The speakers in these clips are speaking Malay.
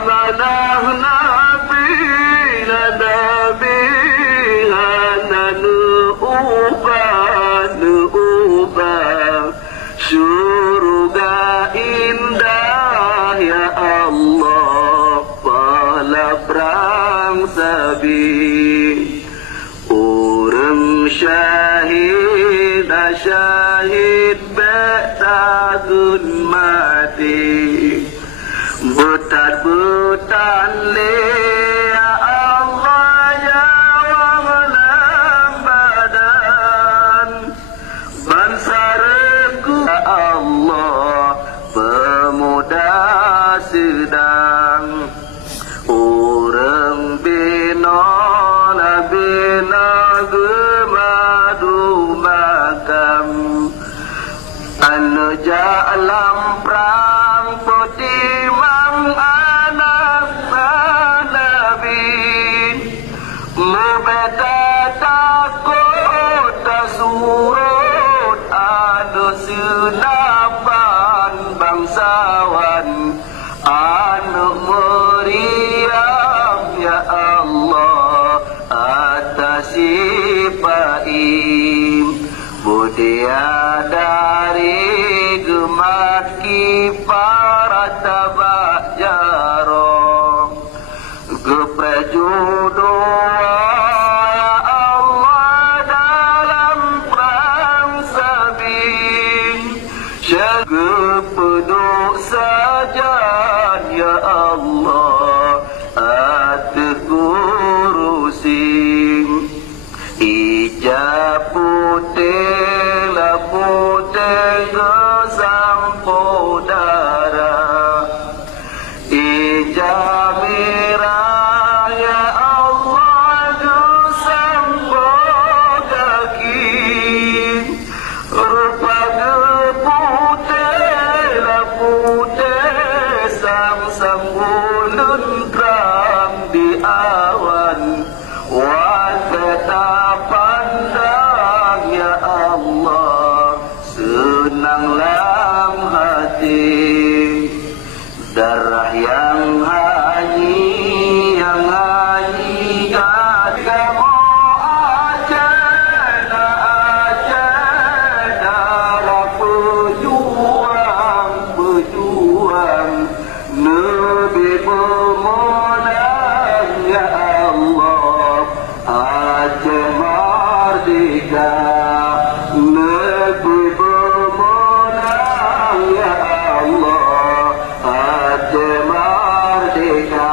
منحنا بها نubah surga indah ya Allah palabrang sabi orang syahid betagun mati butan le ya Allah ya wamalam badan bansarku ya Allah pemuda sedang orang bina gemadu makam anja alam perang putih anak Nabi mubeda takut surut anu senapan bangsawan anu meriam ya Allah atas sipaim budia dari gemaki para tabak jarong geprejudo ya Allah dalam perang sabing segepeduk saja ya Allah ategurusim ijab putih la putih sampo darah ijab merah ya Allah sampo kaki rupa putih la putih sam bulan terang di awan wajah pandang ya Allah senanglah hati darah yang hanyi kamu aja darah pejuang Nabi pemenang ya Allah Aceh merdeka Nabi pemenang ya Allah Aceh merdeka.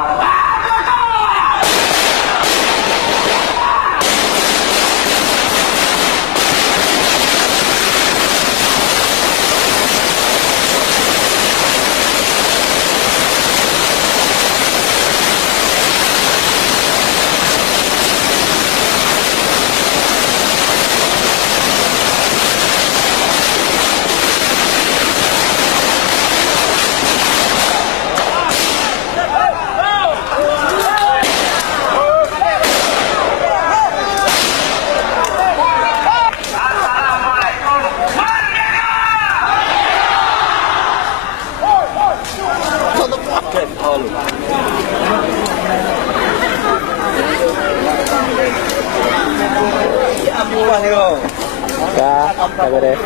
Ya, jaga deh.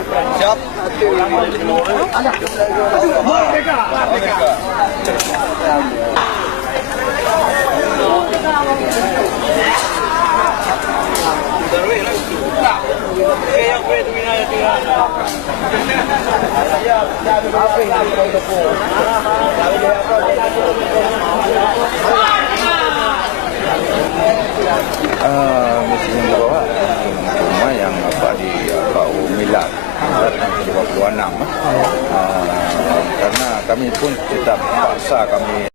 Siap. Mesti yang dibawa cuma yang di Milad 1926 karena kami pun tetap paksa kami